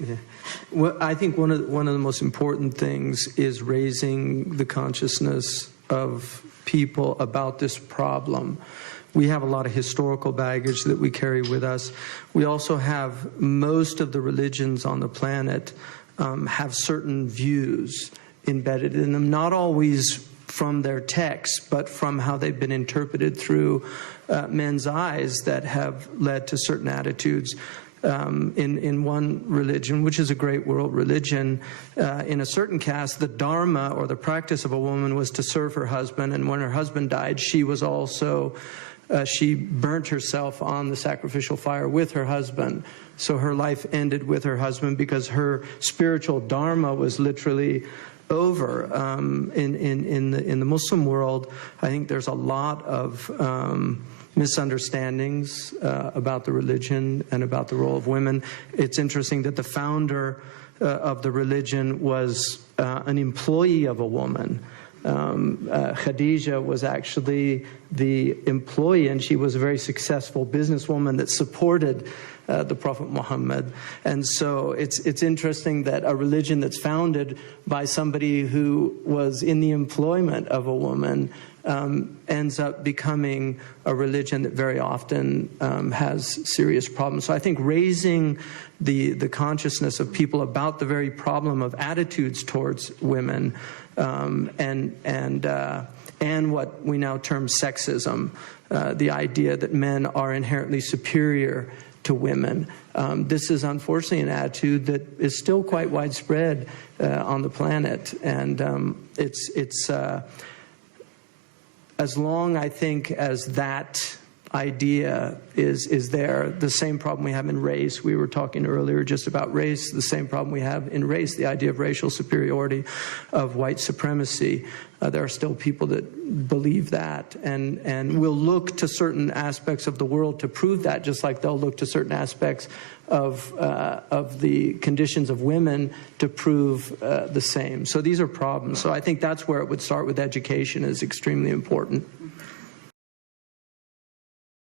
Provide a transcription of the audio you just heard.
Yeah. Well, I think one of the most important things is raising the consciousness of people about this problem. We have a lot of historical baggage that we carry with us. We also have most of the religions on the planet have certain views embedded in them, not always from their texts, but from how they've been interpreted through men's eyes that have led to certain attitudes. In one religion, which is a great world religion, in a certain caste, the dharma or the practice of a woman was to serve her husband, and when her husband died, she was also, she burnt herself on the sacrificial fire with her husband. So her life ended with her husband because her spiritual dharma was literally over. In the Muslim world, I think there's a lot of misunderstandings about the religion and about the role of women. It's interesting that the founder of the religion was an employee of a woman. Khadija was actually the employee, and she was a very successful businesswoman that supported the Prophet Muhammad. And so it's interesting that a religion that's founded by somebody who was in the employment of a woman ends up becoming a religion that very often has serious problems. So I think raising the consciousness of people about the very problem of attitudes towards women and what we now term sexism, the idea that men are inherently superior to women. This is unfortunately an attitude that is still quite widespread on the planet, and it's as long, I think, as that idea is there, the same problem we have in race. We were talking earlier just about race, the same problem we have in race, the idea of racial superiority, of white supremacy. There are still people that believe that and will look to certain aspects of the world to prove that, just like they'll look to certain aspects of the conditions of women to prove the same. So these are problems. So I think that's where it would start with education is extremely important.